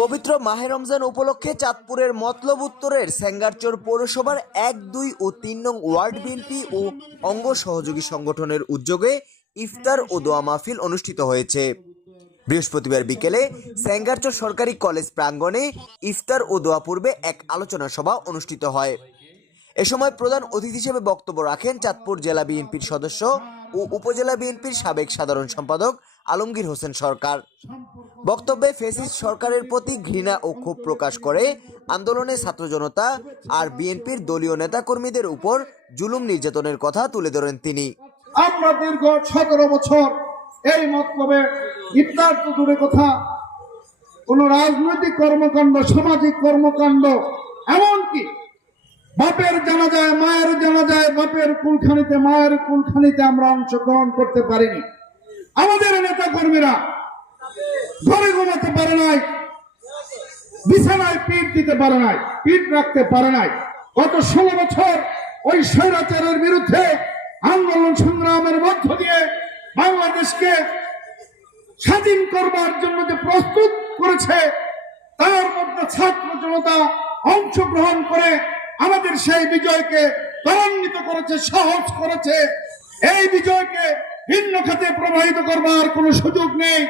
পবিত্র মাহে রমজান উপলক্ষে চাঁদপুরের মতলব উত্তরের স্যাঙ্গারচর পৌরসভার এক, দুই ও তিন নং ওয়ার্ড বিএনপি ও অঙ্গ সহযোগী সংগঠনের উদ্যোগে ইফতার ও দোয়া মাহফিল অনুষ্ঠিত হয়েছে। বৃহস্পতিবার বিকেলে স্যাঙ্গারচর সরকারি কলেজ প্রাঙ্গণে ইফতার ও দোয়া পূর্বে এক আলোচনা সভা অনুষ্ঠিত হয়। এ সময় প্রধান অতিথি হিসেবে বক্তব্য রাখেন চাঁদপুর জেলা বিএনপির সদস্য ও উপজেলা বিএনপির সাবেক সাধারণ সম্পাদক আলমগীর হোসেন সরকার। বক্তব্যে ফেসিস্ট সরকারের প্রতি ঘৃণা ও ক্ষোভ প্রকাশ করে আন্দোলনে ছাত্র জনতা আর বিএনপির দলীয় নেতাকর্মীদের উপর জুলুম নির্যাতনের কথা তুলে ধরেন তিনি। আমরা দীর্ঘ সতেরো বছর এই মতলবে ইফতার দূরে কথা, কোন রাজনৈতিক কর্মকাণ্ড, সামাজিক কর্মকাণ্ড, এমনকি বাপের জানা যায় মায়ের জানা যায় বাপের কুলখানিতে, মায়ের কুলখানিতে আমরা অংশগ্রহণ করতে পারিনি। আমাদের নেতা কর্মীরা ঘরে ঘুমাতে পারে নাই, বিছানায় পিঠ দিতে পারে নাই, পিঠ রাখতে পারে নাই। গত ষোলো বছর ওই স্বৈরাচারের বিরুদ্ধে আন্দোলন সংগ্রামের মধ্য দিয়ে বাংলাদেশকে স্বাধীন করবার জন্য যে প্রস্তুত করেছে, তার মধ্যে ছাত্র জনতা অংশগ্রহণ করে আমাদের সেই বিজয়কে ত্বরান্বিত করেছে, সহজ করেছে। এই বিজয়কে ভিন্ন খাতে প্রবাহিত করবার কোনো সুযোগ নেই।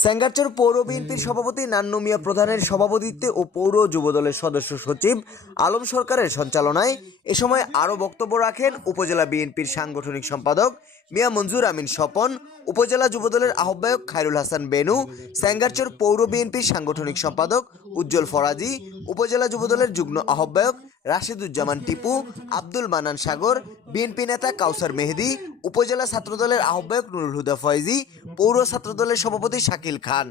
স্যাঙ্গারচর পৌর বিএনপির সভাপতি নান্নু মিয়া প্রধানের সভাপতিত্বে ও পৌর যুবদলের সদস্য সচিব আলম সরকারের সঞ্চালনায় এ সময় আরও বক্তব্য রাখেন উপজেলা বিএনপির সাংগঠনিক সম্পাদক মিয়া মঞ্জুর আমিন স্বপন, উপজেলা যুবদলের আহ্বায়ক খায়রুল হাসান বেনু, স্যাঙ্গারচর পৌর বিএনপির সাংগঠনিক সম্পাদক উজ্জ্বল ফরাজি, উপজেলা যুবদলের যুগ্ম আহ্বায়ক রাশিদুজ্জামান টিপু, আব্দুল মানান সাগর, বিএনপি নেতা কাউসার মেহেদি, উপজেলা ছাত্রদলের আহ্বায়ক নুরুল হুদা ফয়জি, পৌর ছাত্রদলের সভাপতি শাকিল খান।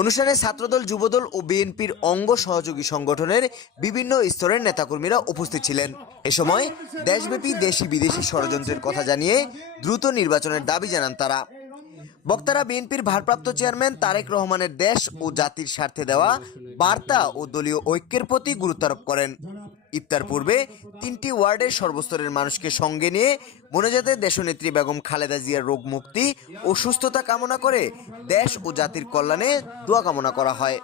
অনুষ্ঠানে ছাত্রদল, যুবদল ও বিএনপির অঙ্গ সহযোগী সংগঠনের বিভিন্ন স্তরের নেতাকর্মীরা উপস্থিত ছিলেন। এ সময় দেশব্যাপী দেশি বিদেশি ষড়যন্ত্রের কথা জানিয়ে দ্রুত নির্বাচনের দাবি জানান তারা। বক্তারা বিএনপির ভারপ্রাপ্ত চেয়ারম্যান তারেক রহমানের দেশ ও জাতির স্বার্থে দেওয়া বার্তা ও দলীয় ঐক্যের প্রতি গুরুত্বারোপ করেন। ইফতার পূর্বে তিনটি ওয়ার্ডের সর্বস্তরের মানুষকে সঙ্গে নিয়ে মোনাজাতে দেশনেত্রী বেগম খালেদা জিয়ার রোগ মুক্তি ও সুস্থতা কামনা করে দেশ ও জাতির কল্যাণে দোয়া কামনা করা হয়।